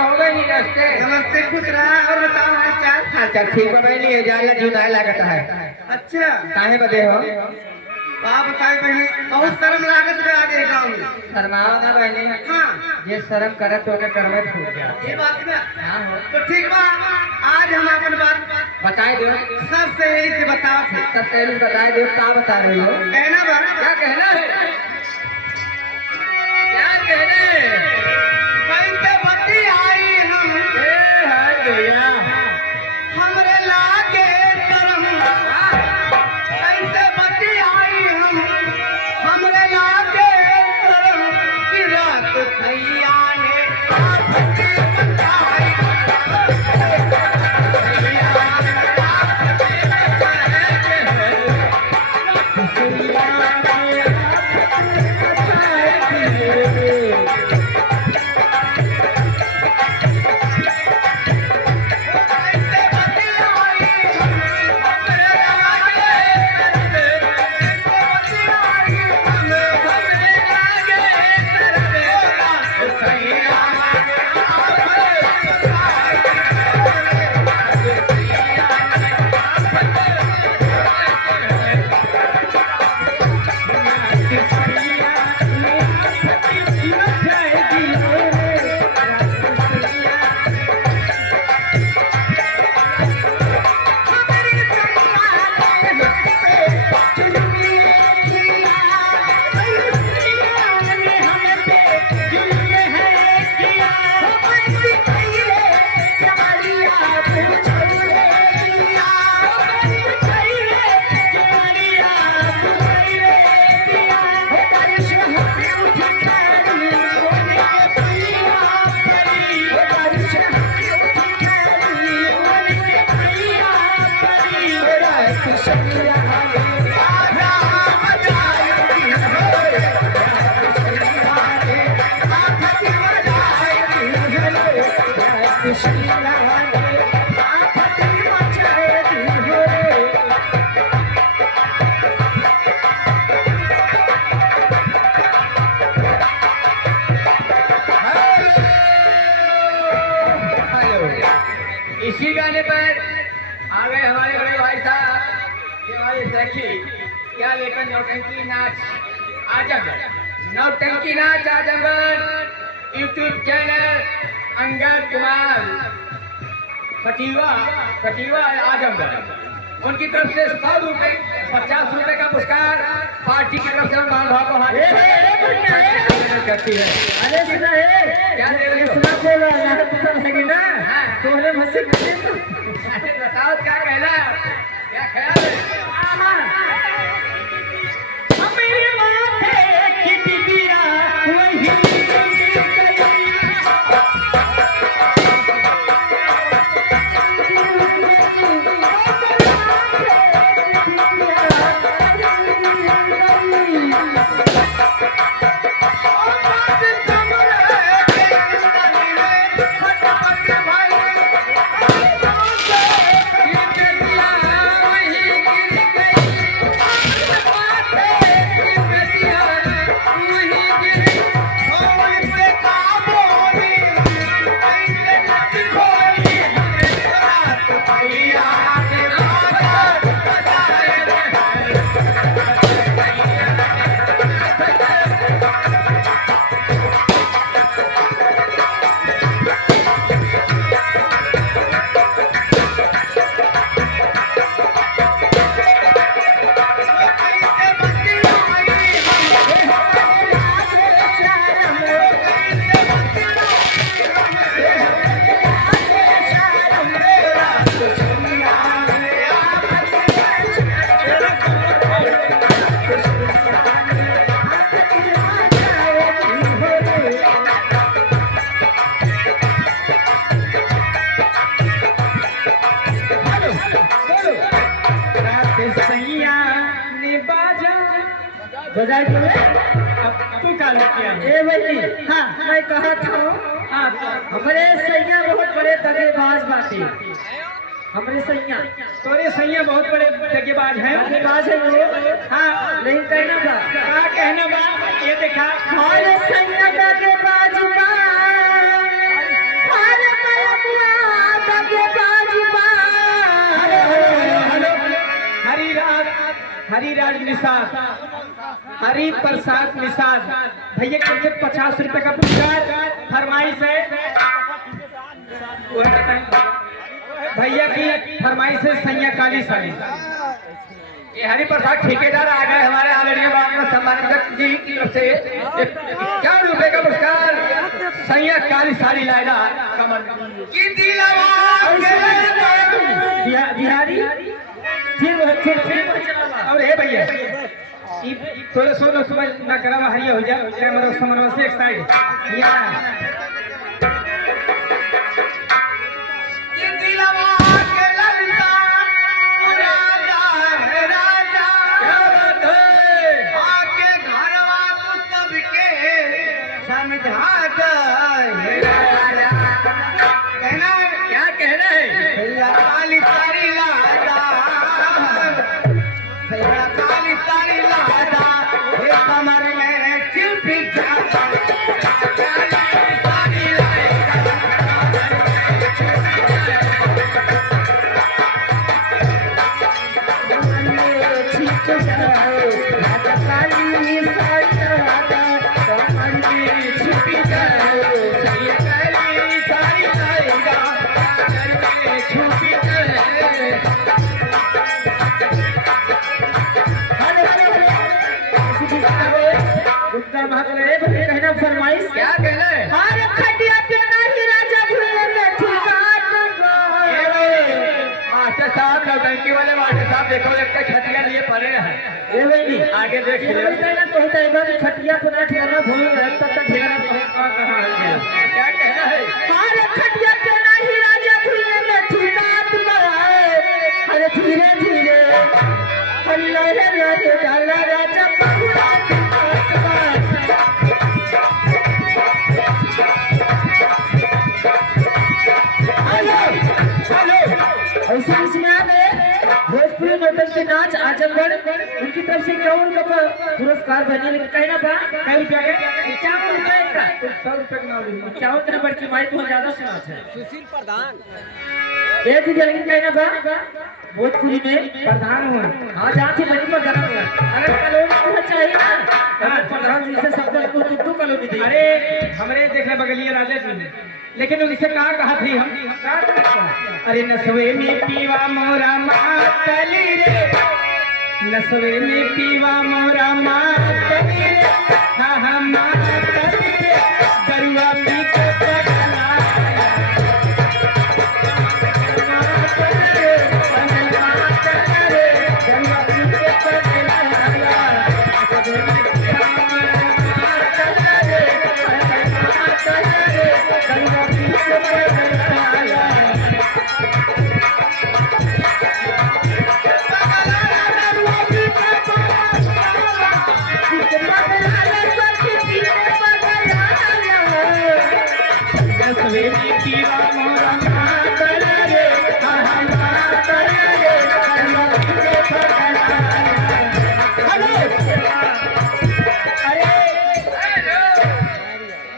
हो गई नहीं नमस्ते। नमस्ते, खुश रहा। और बताओ हाल चाल। हाल चाल ठीक बा बहनी, ये जाला जुनाए लागत है। अच्छा, काहे बदे हो? आप बताए बहनी, बहुत शर्म लागत है आगे गाँव में। शर्माओ ना बहनी। हाँ, ये शर्म करत हो के करवे फूट गया। ये बात ना। हाँ हो। तो ठीक बा, आज हम अपन बात बताए दो। सब सही से बताओ। सब पहले बताए दो, क्या बता रही हो? कहना बा, क्या कहना है? क्या कहना है? कैसे बती आई हम हाय भैया, हमरे लागे शर्म। कैसे बती आई हम हमरे लागे शर्म की रात भैया ने आपकी बताई। इसी गाने पर आ गए हमारे बड़े भाई साहब, ये हमारे सखी क्या लेकर नौटंकी नाच आजमगढ़, नौटंकी नाच आजमगढ़ यूट्यूब चैनल अंगद कुमार कटिवा आजमगढ़, उनकी तरफ से 100 रुपए 50 रुपए का पुरस्कार पार्टी की तरफ से हम भाव को करती है। अरे सुना है क्या दे रही हो? सुना बोलो ना, पता लगी ना। हाँ। तोहरे मस्ती करे तो बताओ क्या कहना है, क्या ख्याल है? हमारे माथे की बिटिया वही बजाय बोले अब तू का लेके आ। ए भाई हाँ मैं कहा था हमारे सैया बहुत बड़े दगेबाज बाती, हमारे सैया तोरे सैया बहुत बड़े दगेबाज हैं। दगेबाज है वो। हाँ नहीं कहना बा, क्या कहना बा? ये देखा हमारे सैया दगेबाज बा, हमारे निषाद, हरि प्रसाद निषाद भैया के लिए 50 रुपए का पुरस्कार फरमाइश है। भैया की फरमाइश है सैया काली साड़ी। ये हरि प्रसाद ठेकेदार आ गए हमारे आदरणीय बाबा सम्मानित जी की तरफ से 51 रुपए का पुरस्कार सैया काली साड़ी लाएगा कमर की बिहारी और हे भैया थोड़ा सो सुबह ना करा हरिया हो जाए कैमरा समन्वय से एक साइड क्या कहना है काली तारी लादा काली तारी लादा ये कमर में चिपी जाता कहना फरमाइश क्या कहना है अरे खटिया पे नहीं राजा भूले में ठिकान मास्टर साहब नौटंकी वाले मास्टर साहब देखो लगता खटिया लिए पड़े हैं ए बेटी आगे देख तो होता है कि खटिया पे ना ठिकाना भूल गए तब तक ठिकाना कहां है क्या कहना है अरे खटिया पे नहीं राजा भूले में ठिकान अरे धीरे धीरे अल्लाह रे डाला राजा ऐसे इसमें आ गए भोजपुरी नौटंकी के नाच आजमगढ़ उनकी तरफ से 51 का पुरस्कार बने लेकिन कहना था कई रुपया के 51 रुपए का 100 रुपए का नाम 51 नंबर की माइक बहुत ज्यादा सुना है सुशील प्रधान एक ही लेकिन कहना था भोजपुरी में प्रधान हुआ हाँ जहाँ थी बनी पर जन्म हुआ अगर कॉलोनी होना चाहिए ना प्रधान जी से सब को टुट्टू कॉलोनी दी अरे हमारे देखने बगलिए राजा जी लेकिन उनसे कहा थी हम अरे नसवे में पीवा मोरा मातली रे नसवे में पीवा मोरा मातली रे हाँ हाँ मातली रे दरुआ पी के पगला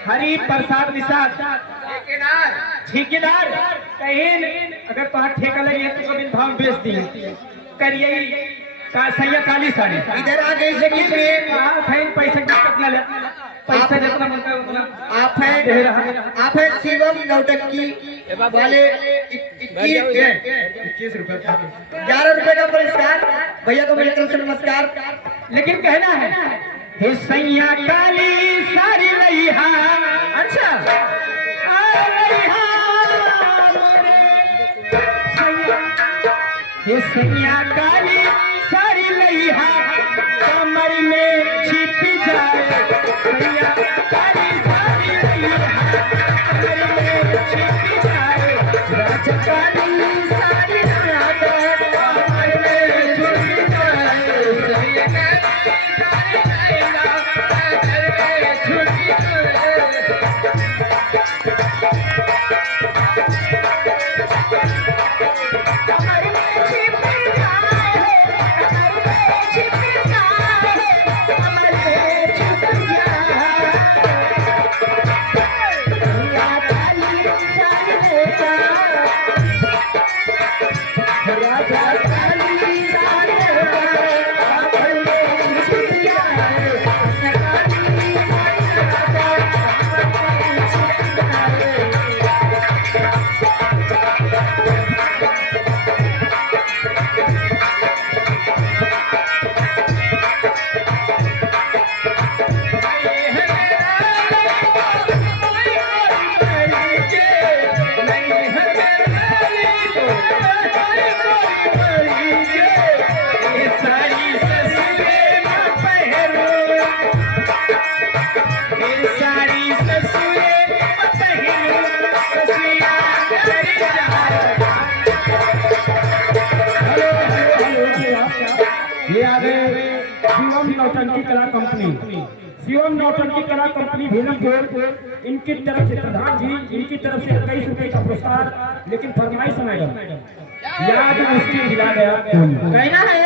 हरि प्रसाद निषाद ठेकेदार कहीं अगर तुम्हारा ठेका लगे तो कभी भाव बेच दी करिए का सैया काली साड़ी इधर आ गए से किस लिए पैसा दिक्कत न ले पैसा जितना मिलता है उतना आप है शिवम नौटंकी वाले 21 रुपए 11 रुपए का पुरस्कार भैया को मेरी तरफ से नमस्कार। लेकिन कहना है हे सैया काली साड़ी लइहा अच्छा हे सैया काली साड़ी लइहा कमर में छिप जाए सैया काली साड़ी लइहा कमर में छिप जाए राजा काली साड़ी लइहा कमर में छिप जाए सैया नौटंकी कला कंपनी, शिवम नौटंकी कला कंपनी भीलमपुर, इनकी तरफ से प्रधान जी, इनकी तरफ से 21 रुपए का पुरस्कार। लेकिन फरमाइश है मैडम, याद मुश्किल दिला गया कहना है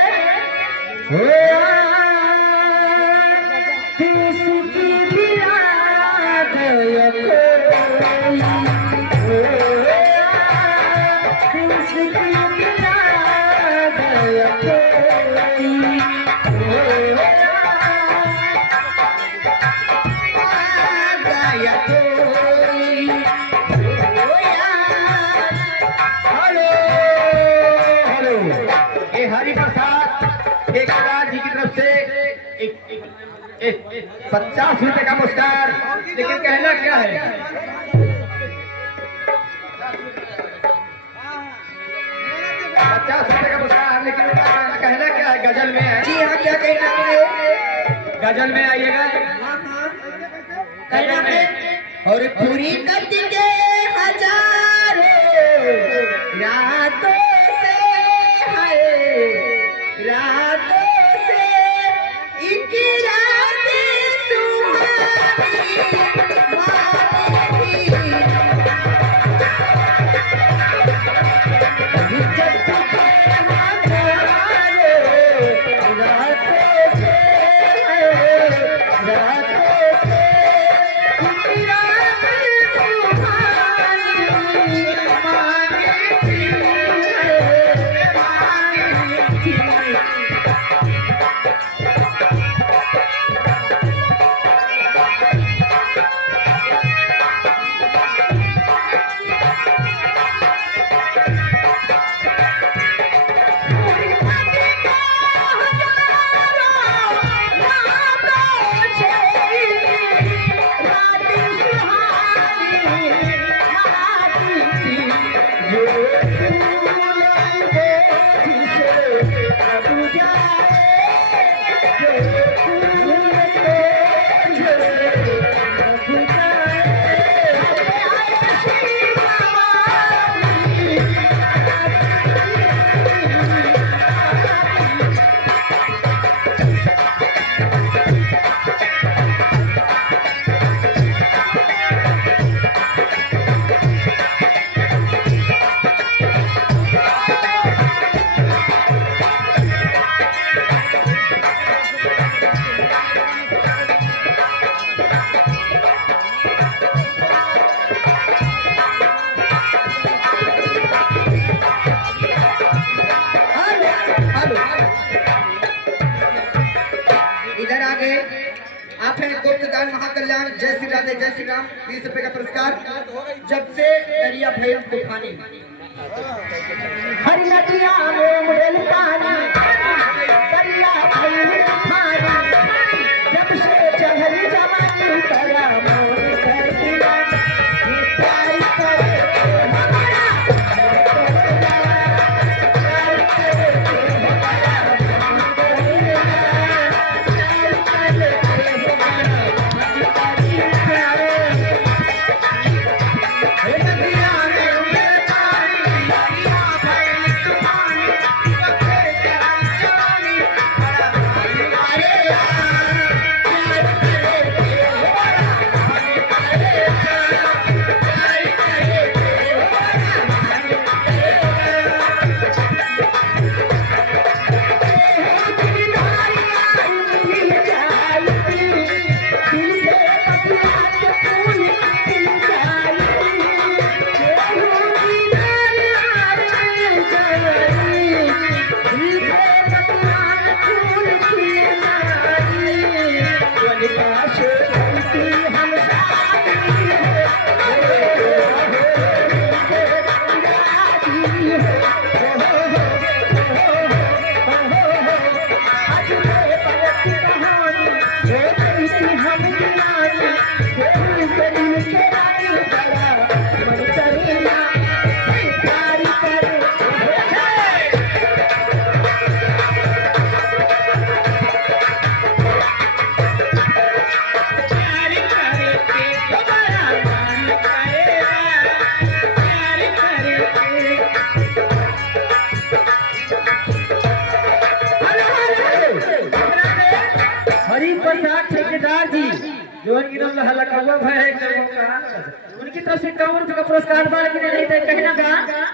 ये हरि प्रसाद ठेकेदार जी की तरफ से 50 रुपए का पुरस्कार। लेकिन कहना क्या है, 50 रुपए का पुरस्कार, लेकिन कहना क्या है गजल में है। जी हाँ, क्या कहना है? गजल में आइएगा, कहना है और पूरी गति के हजारों रातों से है, रातों से एक रात सुहानी वाली इधर आगे आप हैं गुप्तदान महाकल्याण जय श्री राधे जय श्री राम, 20 रुपए का पुरस्कार। जब से दरिया भैया तूफानी हरी नदिया में मुड़ेल पानी, दरिया भैया तूफानी, जब से चढ़ी जवानी तेरा मोर कर दिया, ये प्यार करे हमारा नदिया में उड़े पानी, दरिया भैया तूफानी, हल्ला कौवा भाई एकदम उनकी तरफ से 51 रुपए का पुरस्कार बाल के लिए नहीं कहना बा